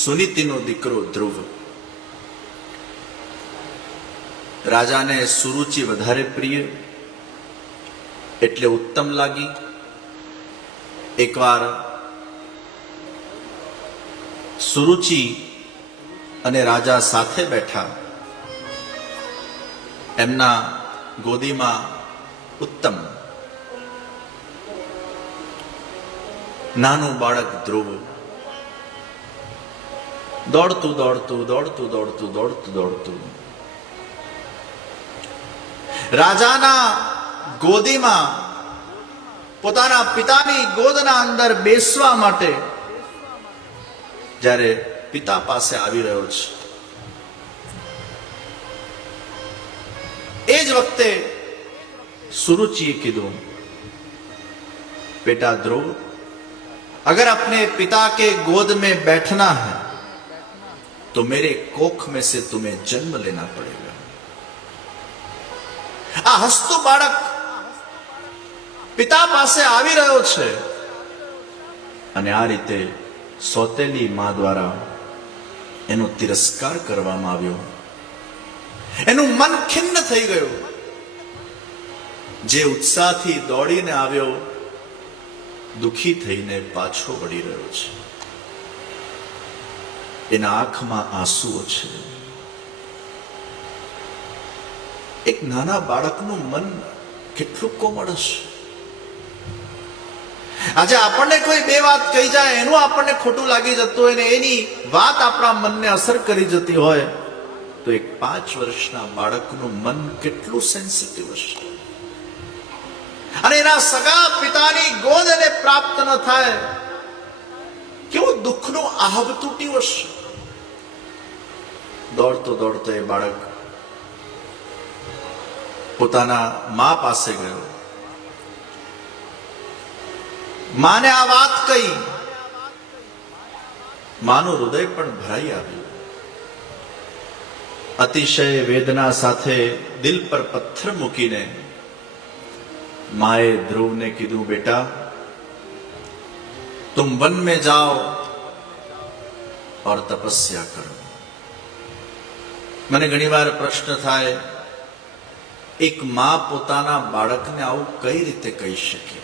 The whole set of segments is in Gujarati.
સુનીતિનો દીકરો ધ્રુવ. રાજાને સુરુચિ વધારે પ્રિય એટલે ઉત્તમ લાગી. એકવાર સુરુચિ અને રાજા સાથે બેઠા. એમના ગોદીમાં ઉત્તમ નાનું બાળક ધ્રુવ દોડતું દોડતું દોડતું દોડતું દોડતું દોડતું રાજાના ગોદીમાં પોતાના પિતાની ગોદના અંદર બેસવા માટે જ્યારે પિતા પાસે આવી રહ્યો છે, એ જ વખતે સુરુચિએ કીધું, बेटा ध्रुव, अगर अपने पिता के गोद में बैठना है तो मेरे कोख में से तुम्हें जन्म लेना पड़ेगा. આ હસતું બાળક પિતા પાસે આવી રહ્યો છે અને આ રીતે સોતેલી માં દ્વારા એનો તિરસ્કાર કરવામાં આવ્યો. એનું મન ખિન્ન થઈ ગયું. જે ઉત્સાહથી દોડીને આવ્યો દુખી થઈને પાછો વળી રહ્યો છે. એના આંખમાં આંસુઓ છે. એક નાના બાળકનું મન કેટલું કોમળ હશે. આજે આપણને કોઈ બે વાત કહી જાય, એનું આપણને ખોટું લાગી જતું હોય ને એની વાત આપણા મનને અસર કરી જતી હોય, તો એક 5 વર્ષના બાળકનું મન કેટલું સેન્સિટિવ હશે. અને એના સગા પિતાની ગોદ એને પ્રાપ્ત ન થાય, કેવું દુઃખનું આહબ તૂટ્યું હશે. દોડતો દોડતો એ બાળક પોતાના મા પાસે ગયો. માને આ વાત કહી. માનું હૃદય પણ ભરાઈ આવ્યું. અતિશય વેદના સાથે દિલ પર પથ્થર મૂકીને माए ध्रुव ने कीधु, बेटा तुम वन में जाओ और तपस्या करो. મને ઘણીવાર પ્રશ્ન થાય, એક માં પોતાના બાળકને આવું કઈ રીતે કહી શકે?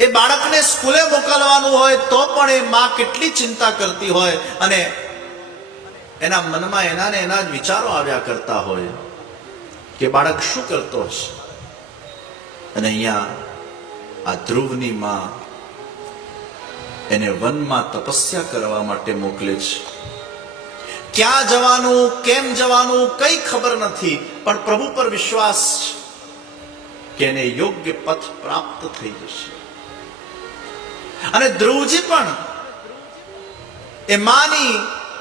એ બાળકને સ્કૂલે મોકલવાનું હોય તો પણ એ માં કેટલી ચિંતા કરતી હોય અને એના મનમાં એના ને એના જ વિચારો આવ્યા કરતા હોય કે બાળક શું કરતો હશે. અને અહીંયા આ ધ્રુવની માં એને વનમાં તપસ્યા કરવા માટે મોકલે છે. ક્યાં જવાનું, કેમ જવાનું કઈ ખબર નથી, પણ પ્રભુ પર વિશ્વાસ છે કે એને યોગ્ય પથ પ્રાપ્ત થઈ જશે. અને ધ્રુવજી પણ એ માની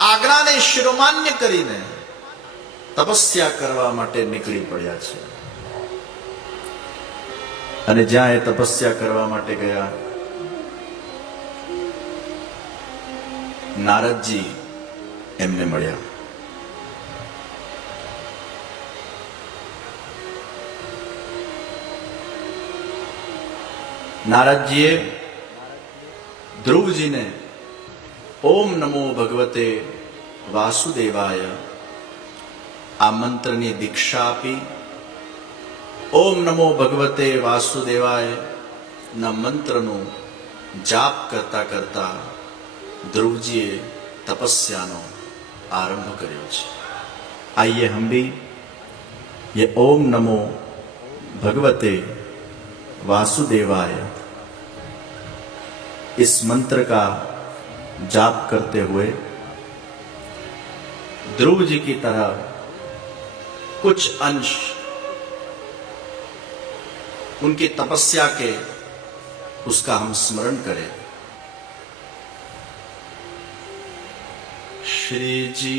આજ્ઞાને શિરોમાન્ય કરીને તપસ્યા કરવા માટે નીકળી પડ્યા છે. અને જ્યાં એ તપસ્યા કરવા માટે ગયા, નારદજી એમને મળ્યા. નારદજીએ ધ્રુવજીને ઓમ નમો ભગવતે વાસુદેવાય આ મંત્રની દીક્ષા આપી. ઓમ નમો ભગવતે વાસુદેવાય ના મંત્રનું જાપ કરતા કરતા ધ્રુવજીએ તપસ્યાનો આરંભ કર્યો છે. आइए हम भी ये ओम नमो भगवते वासुदेवाय इस मंत्र का जाप करते हुए ध्रुव जी की तरह कुछ अंश उनकी तपस्या के उसका हम स्मरण करें. श्री जी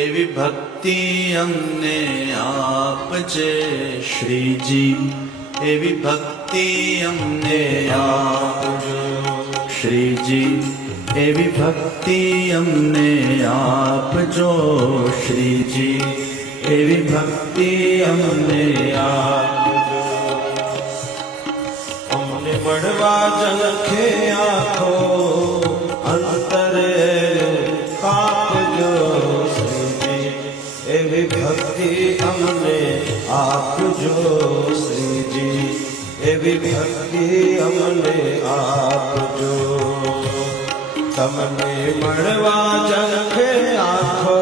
एवी भक्ति हमने आपजे, श्री जी एवी भक्ति हमने आपजो, श्री जी एवी भक्ति हमने आपजो, श्री जी एवी भक्ति हमने आपजो. મળવા જનખે આખો અંતરે કાપજો શ્રીજી એવી ભક્તિ અમને આપજો શ્રીજી એવી ભક્તિ અમને આપજો તમને મળવા જનખે આખો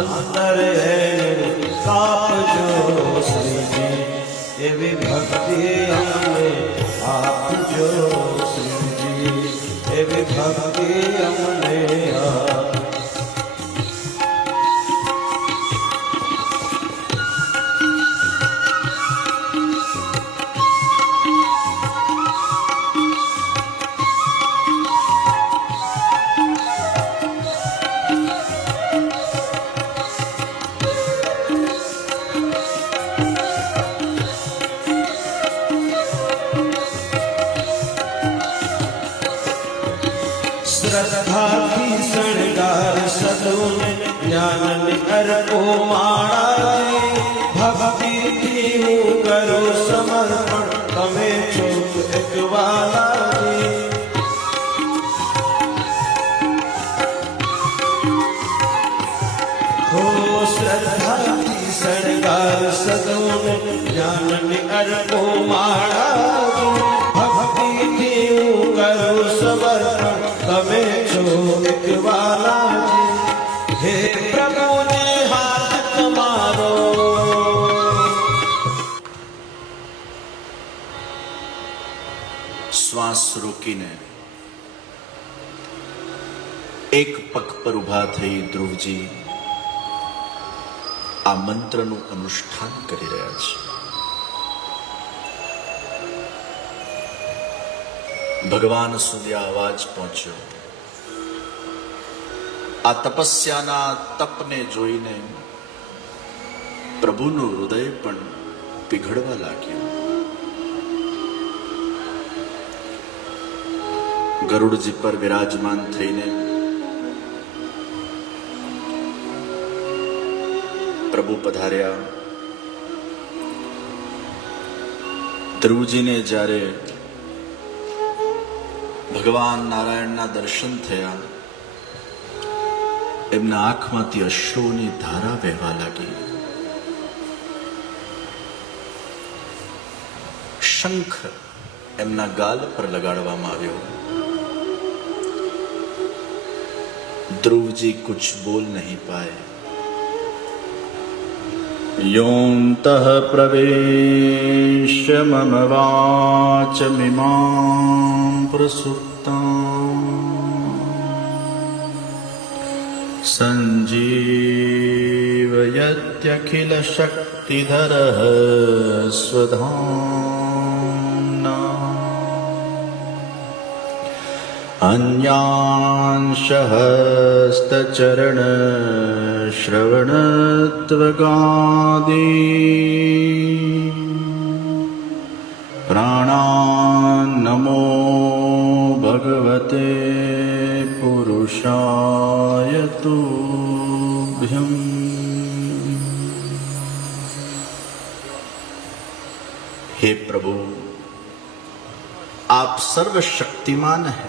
અંતરે કાપજો શ્રીજી એવી ભક્તિ અમને આપજો શ્રીજી એવી ભક્તિ અમને આપજો. શ્રદ્ધાથી શણગાર સદોને જ્ઞાનને અર્પો માળાજી ભક્તિથી હું કરો સમર્પણ તમે છો એક વાલાજી. હો શ્રદ્ધાથી શણગાર સદોને જ્ઞાનને અર્પો માળાજી ભક્તિથી હું કરો સમર્પણ તમે છો એક વાલાજી. હે પ્રભુને હાથ તમારો શ્વાસ રોકીને એક પગ પર ઊભા થઈ ધ્રુવજી આ મંત્રનું અનુષ્ઠાન કરી રહ્યા છે. ભગવાન સુધી અવાજ પહોંચ્યો. આ તપસ્યાના તપને જોઈને પ્રભુનું હૃદય પણ પીઘળવા લાગ્યું. ગરુડજી પર વિરાજમાન થઈને પ્રભુ પધાર્યા. ધ્રુવજીને જ્યારે ભગવાન નારાયણના દર્શન થયા એમના આંખમાંથી અશ્રુની ધારા વહેવા લાગી. શંખ એમના ગાલ પર લગાડવામાં આવ્યો. ધ્રુવજી કુછ બોલ નહીં પાए. યોऽन्तः પ્રવેશ્ય મમ વાચમિમાં પ્રસુપ્તાં સંજીવયત્યખિલ શક્તિધરઃ સ્વધામ્ના अन्यांशहस्तचरण श्रवणत्वगादी प्राणान्नमो भगवते पुरुषाय तुभ्यम्. हे प्रभु, आप सर्वशक्तिमान हैं.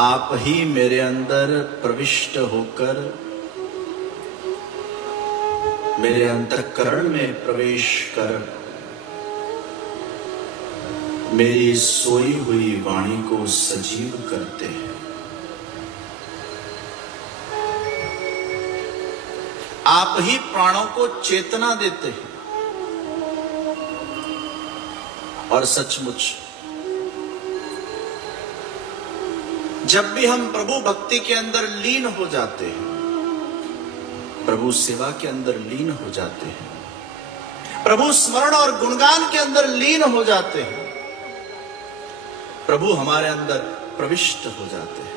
आप ही मेरे अंदर प्रविष्ट होकर मेरे अंतःकरण में प्रवेश कर मेरी सोई हुई वाणी को सजीव करते हैं. आप ही प्राणों को चेतना देते हैं. और सचमुच जब भी हम प्रभु भक्ति के अंदर लीन हो जाते हैं, प्रभु सेवा के अंदर लीन हो जाते हैं, प्रभु स्मरण और गुणगान के अंदर लीन हो जाते हैं, प्रभु हमारे अंदर प्रविष्ट हो जाते हैं.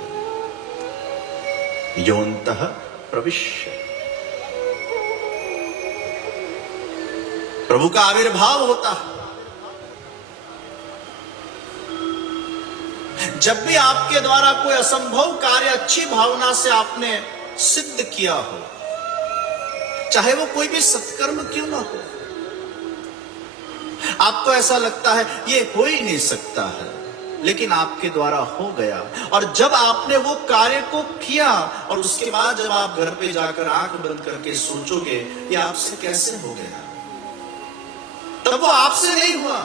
योऽन्तः प्रविश्य, प्रभु का आविर्भाव होता है. जब भी आपके द्वारा कोई असंभव कार्य अच्छी भावना से आपने सिद्ध किया हो, चाहे वो कोई भी सत्कर्म क्यों ना हो, आपको ऐसा लगता है ये हो ही नहीं सकता है, लेकिन आपके द्वारा हो गया। और जब आपने वो कार्य को किया और उसके बाद जब आप घर पे जाकर आंख बंद करके सोचोगे ये आपसे कैसे हो गया, तब वो आपसे नहीं हुआ,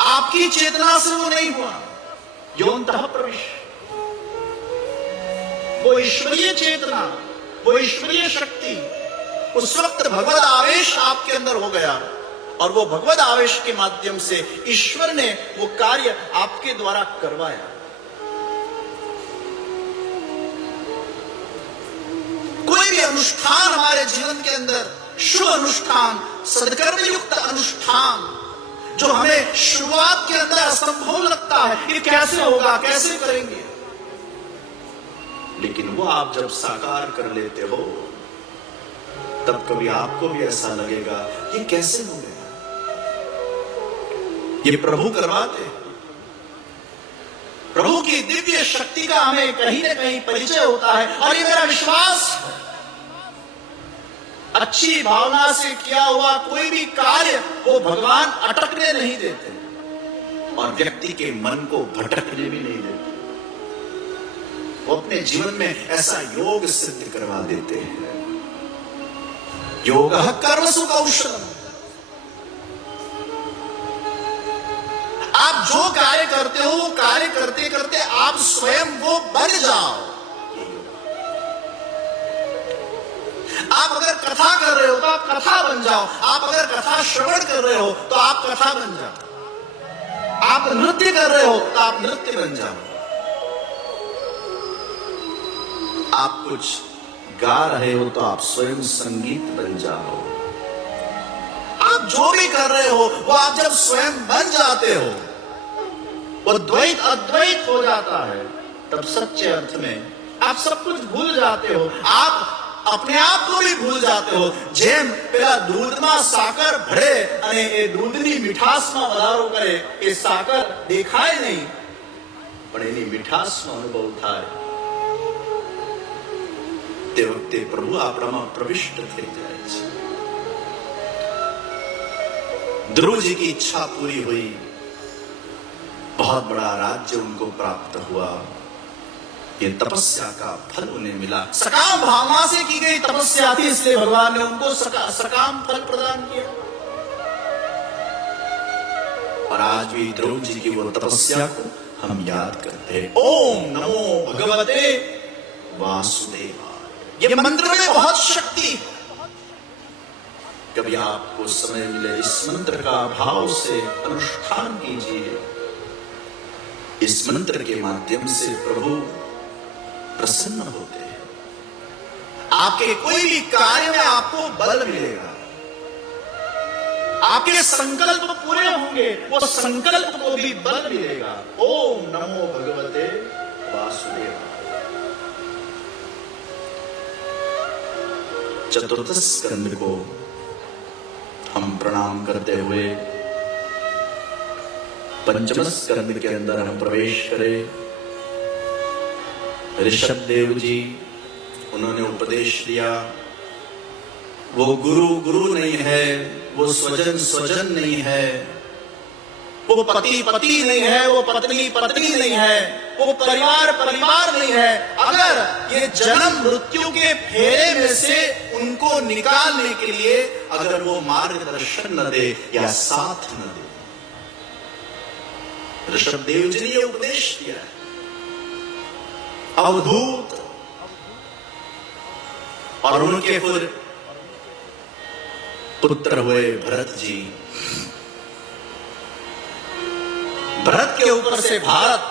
आपकी चेतना से वो नहीं हुआ। योऽन्तः प्रविश, वो ईश्वरीय चेतना, वो ईश्वरीय शक्ति, उस वक्त भगवत आवेश आपके अंदर हो गया और वो भगवत आवेश के माध्यम से ईश्वर ने वो कार्य आपके द्वारा करवाया। कोई भी अनुष्ठान हमारे जीवन के अंदर, शुभ अनुष्ठान, सदकर्म युक्त अनुष्ठान, जो हमें शुरुआत के अंदर असंभव लगता है, ये कैसे होगा, कैसे करेंगे, लेकिन वो आप जब साकार कर लेते हो तब कभी आपको भी ऐसा लगेगा ये कैसे हो गया, ये प्रभु करवाते। प्रभु की दिव्य शक्ति का हमें कहीं ना कहीं परिचय होता है और ये मेरा विश्वास है। अच्छी भावना से किया हुआ कोई भी कार्य वो भगवान अटकने नहीं देते और व्यक्ति के मन को भटकने भी नहीं देते। वो अपने जीवन में ऐसा योग सिद्ध करवा देते हैं। योगः कर्मसु कौशलम्। आप जो कार्य करते हो वो कार्य करते करते आप स्वयं वो बन जाओ। आप अगर कथा कर रहे हो तो आप कथा बन जाओ, आप अगर कथा श्रवण कर रहे हो तो आप कथा बन जाओ, आप नृत्य कर रहे हो तो आप नृत्य बन जाओ, आप कुछ गा रहे हो तो आप स्वयं संगीत बन जाओ। आप जो भी कर रहे हो वो आप जब स्वयं बन जाते हो वो द्वैत अद्वैत हो जाता है, तब सच्चे अर्थ में आप सब कुछ भूल जाते हो, आप अपने आप को भी भूल जाते हो। जेम पेला दूधમાં સાકર ભળે અને એ દૂધની મીઠાશમાં વધારો કરે, એ સાકર દેખાય નહીં પણ એની મીઠાશનો અનુભવ થાય, તે વખતે પ્રભુ આપણામાં પ્રવિષ્ટ થઈ જાય છે। ध्रुव जी की इच्छा पूरी हुई, बहुत बड़ा राज्य उनको प्राप्त हुआ, ये तपस्या का फल उन्हें मिला। सकाम भावना से की गई तपस्या थी, इसलिए भगवान ने उनको सकाम फल प्रदान किया। और आज भी ध्रुव जी की वो तपस्या को हम याद करते हैं। ओम नमो भगवते वासुदेवाय। ये मंत्र में बहुत शक्ति है। कभी आपको समय मिले इस मंत्र का भाव से अनुष्ठान कीजिए। इस मंत्र के माध्यम से प्रभु प्रसन्न होते हैं। आपके कोई भी कार्य में आपको बल मिलेगा, आपके संकल्प पूरे होंगे, वो संकल्प को भी बल मिलेगा। ओम नमो भगवते वासुदेवाय। चतुर्थ स्कंद को हम प्रणाम करते हुए पंचम स्कंद के अंदर हम प्रवेश करें। ऋषभ देव जी, उन्होंने उपदेश दिया। वो गुरु गुरु नहीं है, वो स्वजन स्वजन नहीं है, वो पति पति नहीं है, वो पत्नी पत्नी नहीं है, वो परिवार परिवार नहीं है। अगर ये जन्म मृत्यु के फेरे में से उनको निकालने के लिए अगर वो मार्गदर्शन न दे या साथ न दे। ऋषभ देव जी ने ये उपदेश दिया है, अवधूत। और उनके फिर पुत्र हुए भरत जी। भरत के ऊपर से भारत,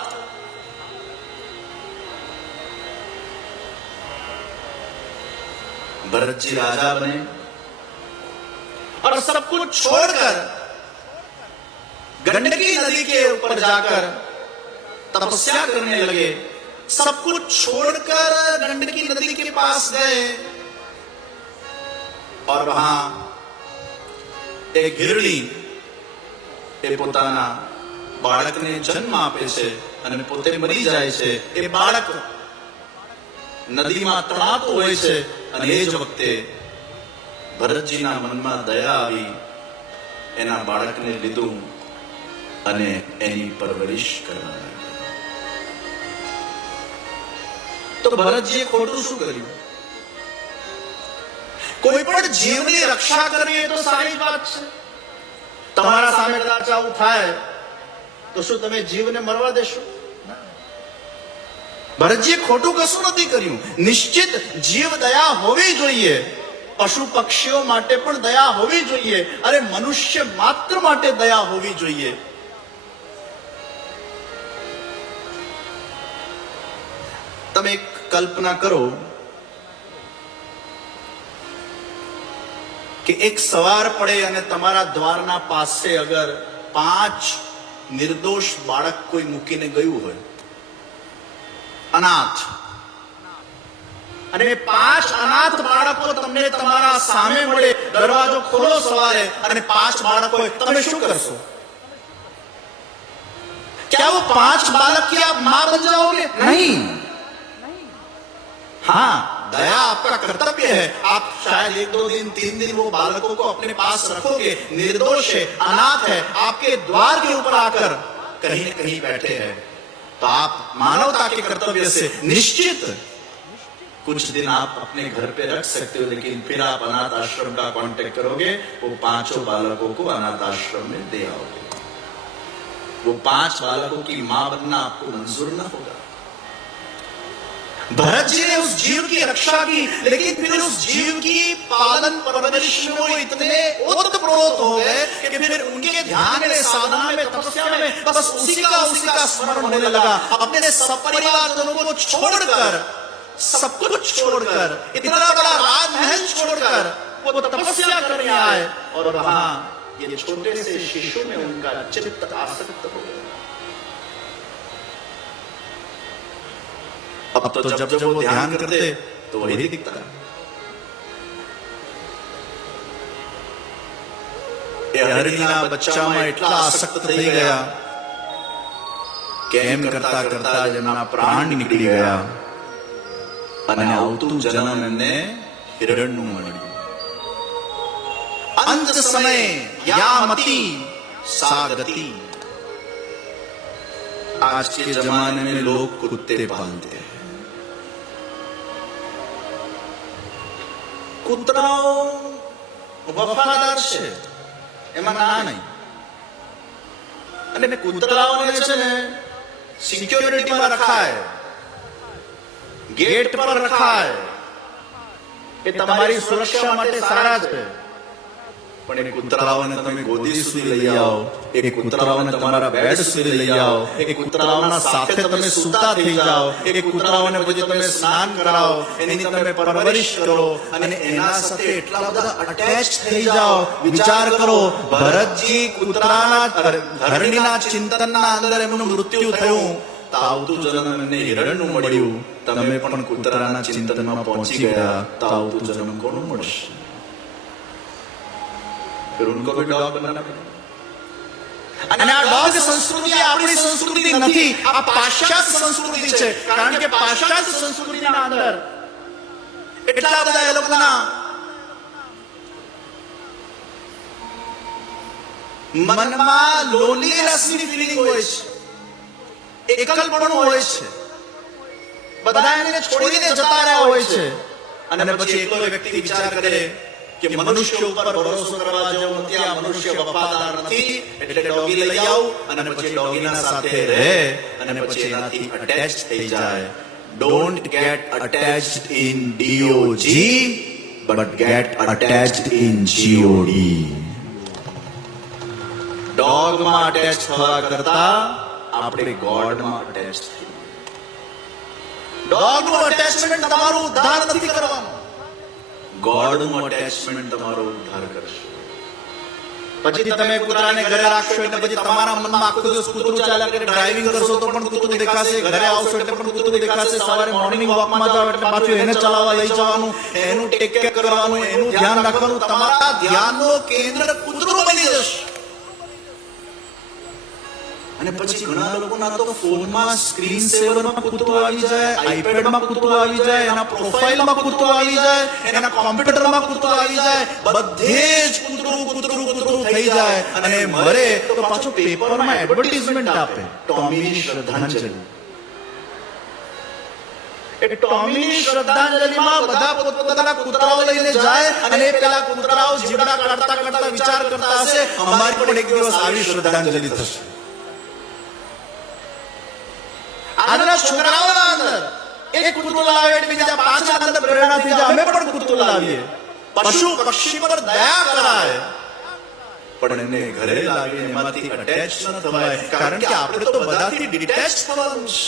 भरत जी राजा बने और सब कुछ छोड़कर गंडकी नदी के ऊपर जाकर तपस्या करने लगे। सब कुछ छोड़कर गंडकी नदी के पास गए और वहां एक गिरणी એ પોતાના બાળકને જન્મ આપે છે અને પોતે મરી જાય છે। એ બાળક નદીમાં તણાતું હોય છે અને એ જ વખતે ભરતજીના મનમાં દયા આવી એના બાળકને લીધું અને એની પરવરિશ કરવા લાગ્યા. તો ભરતજીએ ખોટું શું કર્યું? કોઈ પણ જીવની રક્ષા કરવી એ તો સારી જ વાત છે. તમારા સામે કદાચ આવું થાય તો શું તમે જીવને મરવા દેશો? ભરતજીએ ખોટું કશું નથી કર્યું. નિશ્ચિત જીવ દયા હોવી જોઈએ, પશુ પક્ષીઓ માટે પણ દયા હોવી જોઈએ, અરે મનુષ્ય માત્ર માટે દયા હોવી જોઈએ. તમે એક કલ્પના કરો કે એક સવાર પડે અને તમારા દ્વારના પાસે અગર 5 નિર્દોષ બાળક કોઈ મૂકીને ગયું હોય, અનાથ, અને 5 અનાથ બાળકો તમને તમારા સામે મળે, દરવાજો ખોલો સવારે અને 5 બાળકો હોય, તમે શું કરશો? क्या वो 5 बालक की आप मां बन जाओगे? नहीं. हाँ, दया आपका कर्तव्य है. आप शायद 1 2 दिन 3 दिन वो बालकों को अपने पास रखोगे. निर्दोष है, अनाथ है, आपके द्वार के ऊपर आकर कहीं न कहीं बैठे हैं, तो आप मानवता के कर्तव्य से निश्चित कुछ दिन आप अपने घर पे रख सकते हो, लेकिन फिर आप अनाथ आश्रम का कांटेक्ट करोगे, वो 5 बालकों को अनाथ आश्रम में दे आओगे. वो 5 बालकों की मां बनना आपको मंजूर न होगा. भरत जी ने उस जीव की रक्षा की, लेकिन फिर उस जीव की पालन परवरिश में वो इतने ओतप्रोत हो गए कि फिर उनके ध्यान में, साधना में, तपस्या में बस उसी का स्मरण होने लगा. अपने सपरिवारजनों को छोड़कर, सब कुछ छोड़कर, इतना बड़ा राजमहल छोड़कर वो तपस्या करने आए, और वहां ये छोटे से शिशु में उनका चित्त आसक्त हो गया. अब तो जब जब वो ध्यान करते तो वही दिखता है. એ હરિના બચ્ચામાં એટલા આસક્ત થઈ ગયા કે એમ કરતા કરતા જ એમના પ્રાણ નીકળી ગયા અને આવતું જન્મ એમને હિરણનું મળ્યું. अंत समय या मति सा गति. आज के जमाने में लोग कुत्ते पालते हैं. કૂતરાઓ વફાદાર છે, એમાં ના નહીં. અને કૂતરાઓને છે ને સિક્યોરિટીમાં રખાય, ગેટ પર રખાય, એ તમારી સુરક્ષા માટે સારા છે. પણ એ કૂતરાઓને તમે ગોદી સુધી લઈ આવો, એ કૂતરાઓને તમારા બેડ સુધી લઈ આવો, એ કૂતરાઓના સાથે તમે સૂતા થઈ જાઓ, એ કૂતરાઓને પછી તમે સ્નાન કરાવો, એની તમે પરવરિશ કરો અને એના સાથે એટલા બધા અટેચ થઈ જાઓ. વિચાર કરો, ભરતજી કૂતરાના ધરણીના ચિંતનના અંદર એમનું મૃત્યુ થયું, તો આવતું જન્મ એમને હિરણનું મળ્યું. તમે પણ કૂતરાના ચિંતનમાં પહોંચી ગયા, તો આવતું જન્મ કોનું મળશે? फिर उनको भी डॉग बनना पड़ेगा. અને આ ડોગ સંસ્કૃતિ આપણી સંસ્કૃતિ નથી, આ પાશ્ચાત્ય સંસ્કૃતિ છે. કારણ કે પાશ્ચાત્ય સંસ્કૃતિના અંદર એટલા બધા એ લોકોના મનમાં લોનલીનેસની ફીલિંગ હોય છે, એકલપણું હોય છે, બધા એને છોડીને જતા રહ્યા હોય છે. અને પછી એકલો વ્યક્તિ વિચાર કરે કે મનુષ્ય ઉપર ભરોસો કરવા જેવો નથી, આ મનુષ્ય વફાદાર નથી, એટલે ડોગી લઈ આવું અને પછી ડોગીના સાથે રહે અને પછી એનાથી અટેચ થઈ જાય. Don't get attached in DOG but get attached in GOD. ડોગમાં અટેચ થવા કરતા આપણે ગોડમાં અટેચ થઈ. ડોગનું અટેચમેન્ટ તમારું ઉદ્ધાર નથી કરવાનું, ગોડનું અટેચમેન્ટ તમારો ઉદ્ધાર કરશે. પછી તમે કૂતરાને ઘરે રાખશો એટલે પછી તમારા મનમાં આખો દિવસ કૂતરું ચાલ્યા કરે. ડ્રાઇવિંગ કરશો તો પણ કૂતરું દેખાશે, ઘરે આવશો એટલે પણ કૂતરું દેખાશે, સવારે મોર્નિંગ વોકમાં જાઓ એટલે પાછું એને ચલાવવા લઈ જવાનું, એનું ટેક કેર કરવાનું, એનું ધ્યાન રાખવાનું. તમારા ધ્યાનનું કેન્દ્ર કૂતરું બની જશે. અને પછી ઘણા લોકોના તો ફોનમાં સ્ક્રીન સેવરમાં કૂતરું આવી જાય, આઈપેડમાં કૂતરું આવી જાય, એના પ્રોફાઇલમાં કૂતરું આવી જાય, એના કોમ્પ્યુટરમાં કૂતરું આવી જાય, બધે જ કૂતરું થઈ જાય અને મરે તો પાછું પેપરમાં એડવર્ટાઇઝમેન્ટ આપે, ટોમીની શ્રદ્ધાંજલિ. એ ટોમીની શ્રદ્ધાંજલિમાં બધા પોતપોતાના કૂતરાઓ લઈને જાય અને પેલા કૂતરાઓ જીવડા કાઢતા કાઢતા વિચાર કરતા હશે, અમારી પણ એક દિવસ આવી શ્રદ્ધાંજલિ થશે. આજના છોકરાઓના અંદર એક કૂતરું લાવે એટલે બીજા પાછા અંદર પ્રેરણા થઈ જાય, અમે પણ કૂતરું લાવીએ. પશુ પક્ષી પર દયા કરાય પણ એને ઘરે લાવીને એમાંથી અટેચ ન થવાય, કારણ કે આપણે તો બધાથી ડિટેચ થવાનું છે.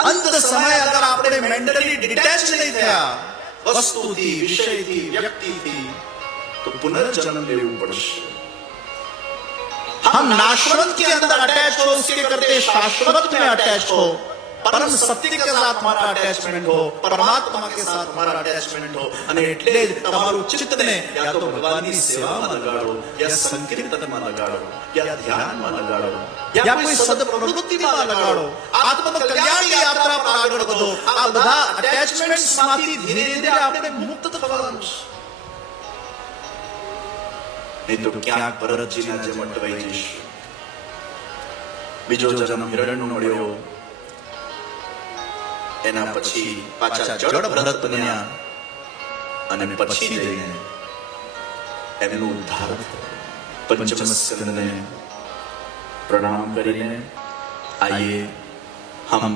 અંત સમય અગર આપણે મેન્ટલી ડિટેચ નહીં થયા વસ્તુથી, વિષયથી, વ્યક્તિથી, તો પુનર્જન્મ લેવું પડશે. हम नाशवंत के अंदर अटैच हो, उसके करते शाश्वत में अटैच हो, परम सत्य के साथ हमारा अटैचमेंट हो, परमात्मा के साथ हमारा अटैचमेंट हो. અને એટલે જ તમારું ચિત્તને યા તો ભગવાનની સેવામાં લગાડો, યા સંકીર્તનમાં લગાડો, યા ધ્યાનમાં લગાડો, યા કોઈ સદપ્રવૃત્તિમાં લગાડો, આત્મકલ્યાણની યાત્રા પર આગળ વધો. આ બધા અટેચમેન્ટ્સમાંથી ધીરે ધીરે આપણે મુક્ત થવાનું છે. નહીં તો ક્યાંક ભરતજીના જેમ અટવાઈ જઈશ. બીજો જન્મ હિરણ્યનો મળ્યો, એના પછી પાછા જડ ભરત બન્યા અને પછી જઈને એમનું ઉદ્ધાર થયો. पंचम स्कंद ने प्रणाम કરીને आइए हम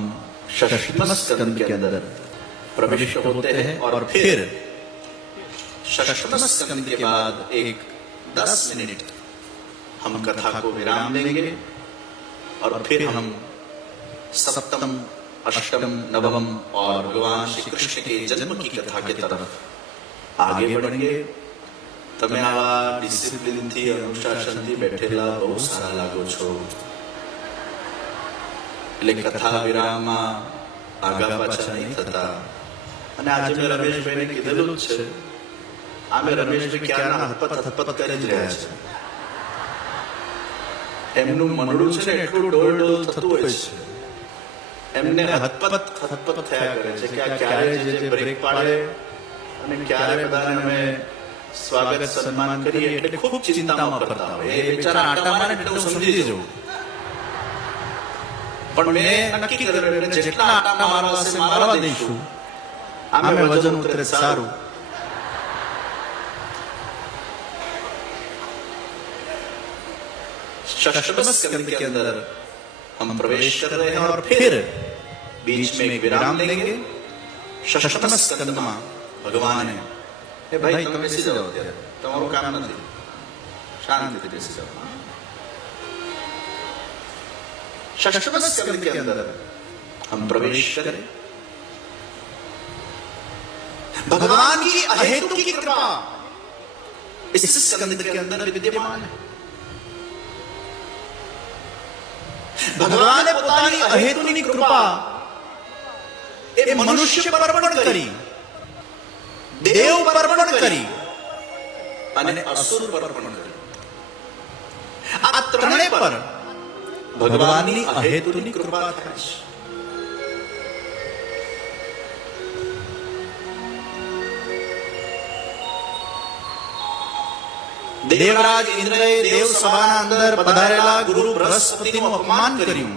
षष्ठम स्कंद के अंदर प्रविष्ट होते हैं और फिर षष्ठम स्कंद के बाद एक 10 मिनट हम कथा को विराम देंगे और फिर हम सप्तम, अष्टम, नवम और भगवान श्री कृष्ण के जन्म की कथा की तरफ आगे बढ़ेंगे. તમે આવા ડિસિપ્લિનથી, અનુશાસનથી બેઠેલા બહુ સારા લાગો છો. એટલે કથા વિરામમાં આગા પાછા નહીં થતા. અને આજે મેં રમેશભાઈને કીધેલું જ છે, આ મેં રમેશભાઈ ક્યારના હતપત કરી જ રહ્યા છે. એમનું મનડું છે ને એટલું ડોલ ડોલ થતું હોય છે, એમને હતપત થયા કરે છે કે આ ક્યારે જે બ્રેક પાડે અને ક્યારે બધાને અમે સ્વાગત સન્માન કરીએ એટલે ખૂબ ચિંતામાં પડતા હોય. એ બિચારા આટા મારે એટલે હું સમજી જઉં, પણ મેં નક્કી કર્યું એટલે જેટલા આટા મારવા હશે મારવા દઈશું. આમે વજન ઉતરે સારું. षष्ठम स्कंद के अंदर हम प्रवेश कर रहे हैं और फिर बीच में एक विराम लेंगे. षष्ठम स्कंद में भगवान है એ ભાઈ તમે બેસી જાઓ, અત્યારે તમારું કામ નથી, શાંતિથી બેસી જાઓ. षष्ठम स्कंद के अंदर हम प्रवेश करें. भगवान की अहेतु की कृपा इस स्कंद के अंदर विद्यमान है. ભગવાને પોતાની અહેતુની કૃપા એ મનુષ્ય પર પણ કરી, દેવ પર પણ કરી અને અસુર પર પણ કરી. આ ત્રણેય પર ભગવાનની અહેતુની કૃપા થાય છે. દેવરાજ ઇન્દ્રએ દેવ સભાના અંદર પધારેલા ગુરુ બૃહસ્પતિનું અપમાન કર્યું.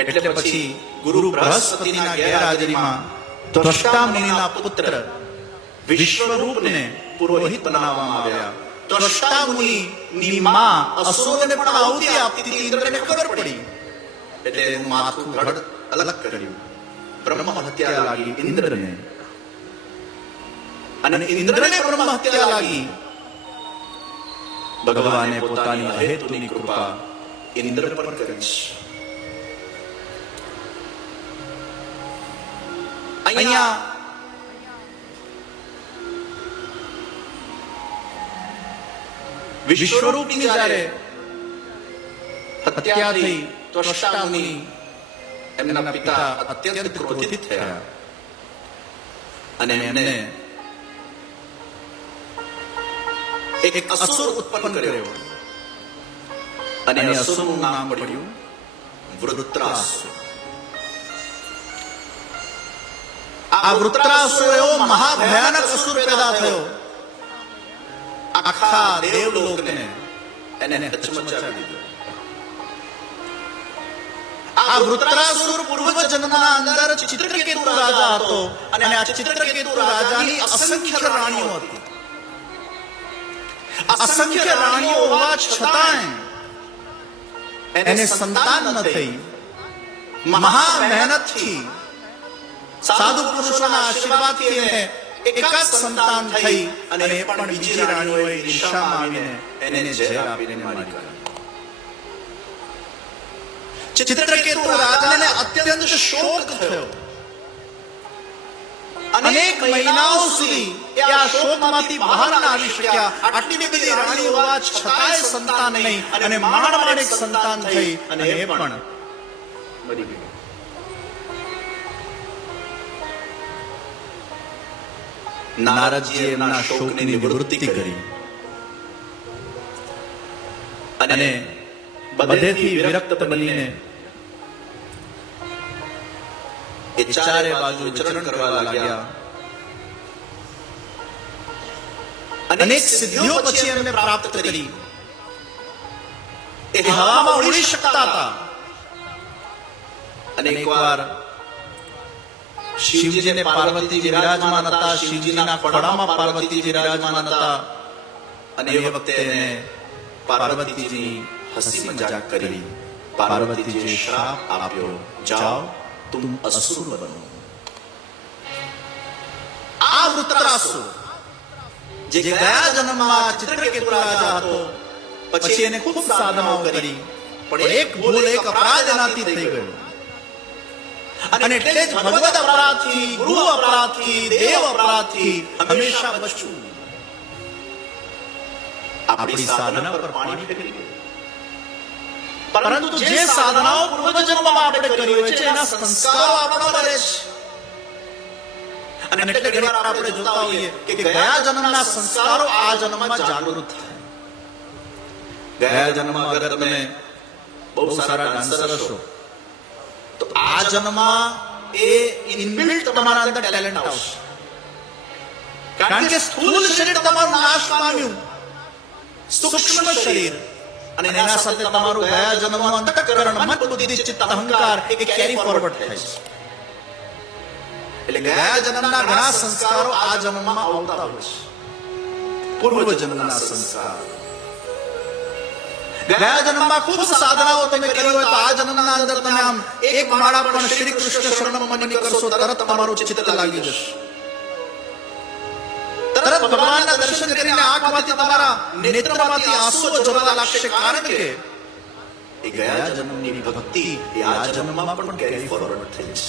એટલે પછી ગુરુ બૃહસ્પતિના ગેરહાજરીમાં ત્વષ્ટા મુનિના પુત્ર વિશ્વરૂપને પુરોહિત બનાવવામાં આવ્યા. ત્વષ્ટા મુનિની માં અસુરોને પણ આહુતિ આપતી હતી. ઇન્દ્રને ખબર પડી એટલે એનું માથું ધડ અલગ કર્યું. બ્રહ્મ હત્યા લાગી ઇન્દ્રને, અને ઇન્દ્રને બ્રહ્મ હત્યા લાગી. ભગવાને પોતાની અહેતુની કૃપા ઇન્દ્ર પર કરી છે. અહીંયા વિશ્વરૂપની જ્યારે હત્યા થઈ, ત્વષ્ટા મુનિ એમના પિતા અત્યંત ક્રોધિત થયા અને એમને એક અસુર ઉત્પન્ન કર્યો. અને અસુરનું નામ પડ્યું વૃત્રાસુર. આ વૃત્રાસુર એવો મહાભયાનક અસુર પેદા થયો, આખા દેવલોકને એને હચમચાવી દીધો. આ વૃત્રાસુર પૂર્વ જન્મના અંદર ચિત્રકેતુ રાજા હતો અને આ ચિત્રકેતુ રાજાની અસંખ્ય રાણીઓ હતી. અસંખ્ય રાણીઓ હોવા છતાંય એને સંતાન ન થઈ. મહા મહેનતથી સાધુ પુરુષોના આશીર્વાદથી એને એકાદ સંતાન થઈ અને એ પણ બીજી રાણીઓએ ઈર્ષામાં આવીને એને ઝેર આપીને મારી નાખ્યો. ચિત્રકેતુ રાજાને અત્યંત શોક થયો. અનેક મહિનાઓ સુધી એ આ શોકમાંથી બહાર ના આવી શક્યા. આટલી બધી રાણી હોવા છતાંય સંતાન નહીં અને માંડ માંડ એક સંતાન થઈ અને એ પણ મરી ગઈ. નારદજીએ એમના શોકની નિવૃત્તિ કરી અને બધેથી વિરક્ત બનીને એ ચારે બાજુ વિચરણ કરવા લાગ્યા. અનેક સિદ્ધિઓ પછી એમને પ્રાપ્ત કરી. એ હવામાં ઉડી શકતા હતા. અને એકવાર શિવજી અને પાર્વતી વિરાજમાન હતા. શિવજીના ખોળામાં પાર્વતી વિરાજમાન હતા અને એ વખતે એને પાર્વતીજી હસી મજાક કરી. પાર્વતીજીએ શ્રાપ આપ્યો, જાઓ તુમ અસુર બનો. આ વૃત્રાસુર જે ગયા જન્મમાં ચિત્રકેતુ રાજા હતો, પછી એને ખૂબ સાધનાઓ કરી, પણ એક ભૂલ, એક અપરાધ એનાથી થઈ ગયો. અને એટલે જ ભગવદ અપરાધથી, ગુરુ અપરાધથી, દેવ અપરાધથી હંમેશા બચવું. આપણી સાધના પર પાણી ફેરી ગયું. પરંતુ જે સાધનાઓ પૂર્વજન્મમાં આપણે કરી હોય છે એના સંસ્કારો આપણા રહે છે. અને એટલે ઘણીવાર આપણે જોતા હોઈએ કે ગયા જન્મના સંસ્કારો આ જન્મમાં જાગૃત થાય. ગયા જન્મમાં અગર તમે બહુ સારા ડાન્સર હશો તો આ જન્મમાં એ ઇનબિલ્ટ તમારા અંદર ટેલેન્ટ આવશે. કારણ કે સ્થૂળ શરીર તમારું નાશ પામ્યું, સૂક્ષ્મ શરીર અને એના સાથે તમારું ગયા જન્મનું અંતઃકરણ, મન, બુદ્ધિ, ચિત્ત, અહંકાર એ કેરી ફોરવર્ડ થાય છે. એટલે ગયા જન્મના ઘણા સંસ્કારો આ જન્મમાં આવતા હોય છે. પૂર્વ જન્મના સંસ્કાર. ગયા જન્મમાં ખૂબ સાધનાઓ તમે કરી હોય તો આ જન્મના અંદર તમે આમ એક માળા પણ શ્રી કૃષ્ણ શરણમ મની કરશો, તરત તમારું ચિત્ત લાગી જશે. તરત ભગવાનના દર્શન કરીને આંખમાંથી, તમારા નેત્રમાંથી આંસુઓ ઝરવા લાગશે. કારણ કે એ ગયા જન્મની ભક્તિ એ આ જન્મમાં પણ કેરી ફોરવર્ડ થઈ છે.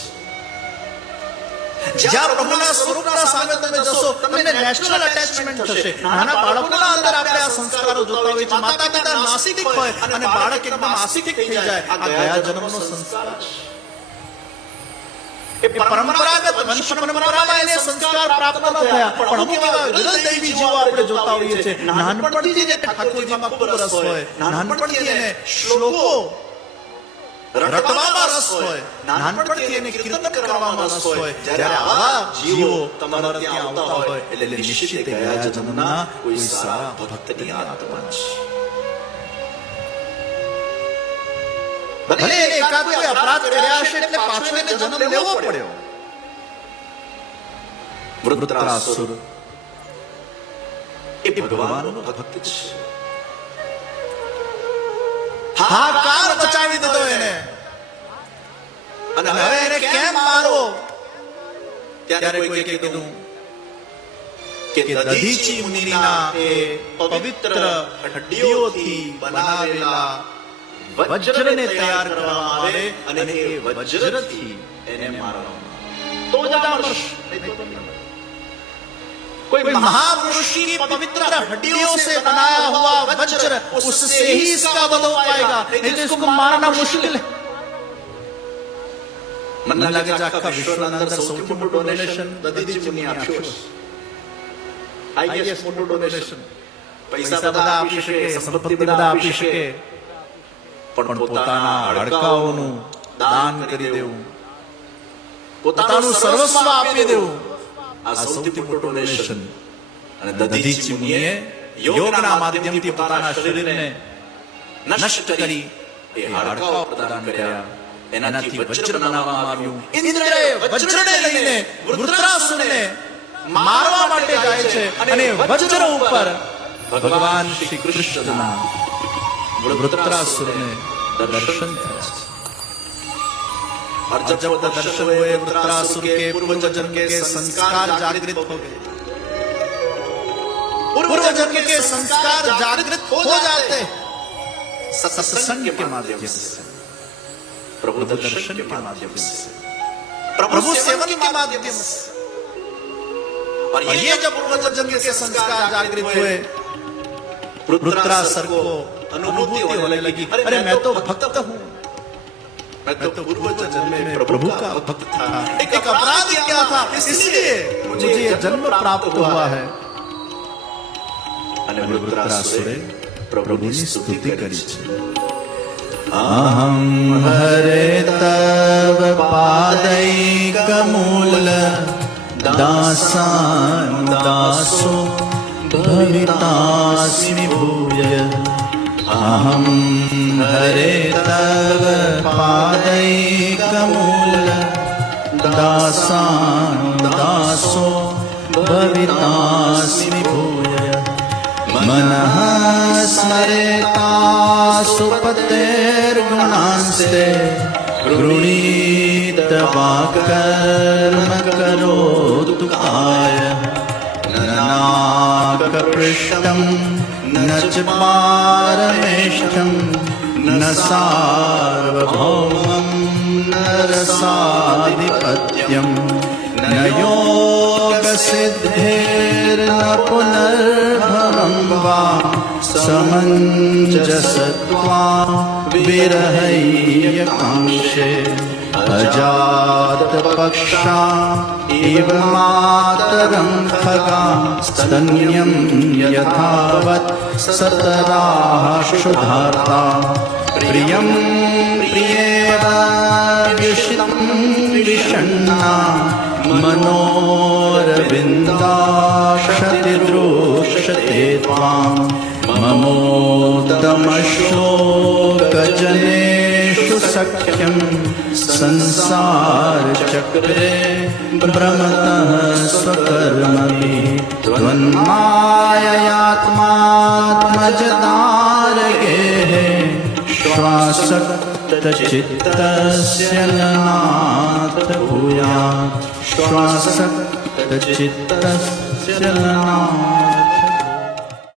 જ્યાં પ્રભુના સ્વરૂપના સામે તમે જશો તમને નેચરલ અટેચમેન્ટ થશે. નાના બાળકોના અંદર આપણે આ સંસ્કારો જોતા હોઈએ છીએ. માતા પિતા નાસ્તિક હોય અને બાળક એકદમ આસ્તિક થઈ જાય. આ ગયા જન્મનો સંસ્કાર એ પરંપરાગત વંશ પરંપરામાં એને સંસ્કાર પ્રાપ્ત ન થયા. પણ અમુક એવા વિરલ દૈવી જીવો આપણે જોતા હોઈએ છીએ. નાનપણથી જ ઠાકોરજીમાં ખૂબ રસ હોય, નાનપણથી એને શ્લોકો રટવામાં રસ હોય, નાનપણથી એને કીર્તન કરવામાં રસ હોય. જ્યારે આવા જીવો તમારા ત્યાં આવતા હોય એટલે નિશ્ચિત ગયા જન્મના કોઈ સારા ભક્તની આત્મા છે. ભલે એને એકાદ કોઈ અપરાધ કર્યા હશે એટલે પાછો એને જન્મ લેવો પડ્યો. વૃત્રાસુર એ ભગવાનનો ભક્ત છે. હાહાકાર બચાવી દીધો એને. અને હવે એને કેમ મારો? ત્યારે કોઈ કીધું કે દધીચી મુનિના એ પવિત્ર હડ્ડીઓથી બનાવેલા વજ્રને તૈયાર કરવામાં આવે અને એ વજ્રથી એને મારવામાં તો જ આ મરશે. कोई महापुरुष की पवित्र हड्डियों से बनाया हुआ वज्र उससे ही इसका वध हो पाएगा, नहीं तो इसको मारना मुश्किल है. મને લાગે છે આખા વિશ્વના અંદર સૌથી મોટું ડોનેશન દધીચી મુનિ આપ્યું છે. હાઈએસ્ટ મોટું ડોનેશન. પૈસા બધા આપી શકે, સંપત્તિ બધા આપી શકે, પણ પોતાના હાડકાઓનું દાન કરી દેવું, પોતાનું સર્વસ્વ આપી દેવું, આ સૌથી મોટું ડોનેશન. અને દધીચી મુનિએ યોગના માધ્યમથી પોતાના શરીરને નષ્ટ કરી એ હાડકાઓ પ્રદાન કર્યા. એનાથી વજ્ર બનાવવામાં આવ્યું. ઇન્દ્રએ વજ્રને લઈને વૃત્રાસુરને મારવા માટે જાય છે અને વજ્ર ઉપર ભગવાન શ્રી કૃષ્ણના વૃત્રાસુરને દર્શન થયા. और जब दर्शन हुए वृत्रासुर के पूर्व जन्म के संस्कार जागृत हो गए. पूर्व जन्म के संस्कार जागृत हो जाते सत्संग के माध्यम से, प्रभु दर्शन के माध्यम से, प्रभु सेवन के माध्यम से. और ये जब पूर्व जन्म के संस्कार जागृत हुए, वृत्रासुर को अनुभूति होने लगी, अरे मैं तो भक्त हूँ, मैं तो पूर्व जन्म में प्रभु का भक्त था, एक अपराध क्या था, इसलिए मुझे ये जन्म प्राप्त हुआ है. અને વૃત્રાસુરે પ્રભુની સ્તુતિ કરી છે. અહં હરે તવ પાદૈકમૂલ દાસાન દાસો ભવિતાસ્મિ ભૂય. अहं हरे तव पादैकमूल दासान् दासो भवितास्मि भूय. मनः स्मरेतासु पतेर्गुणांस्ते गृणीत वा कर्म करोतु काय. नाकपृष्ठं न च पारमेष्ठं न सार्वभौमं न रसाधिपत्यं न योगसिद्धिर्न पुनर्भवं वा समञ्जसत्वा विरहैयकाङ्क्षे. अजातपक्षा इव मातरं खगा स्तन्यं यथावत् सतराः क्षुधार्ता. प्रियं प्रियेव विषितं विषण्णा मनोरविन्दाशतिदृश्यते त्वां. ममोदमशोकजनेषु सख्यं संसारचक्रे भ्रमतः स्वकर्मभिः. त्वन्माययात्मात्मजदारगेः श्वासक्तचित्तस्य न नाथ भूयात्. श्वासक्तचित्तस्य न नाथ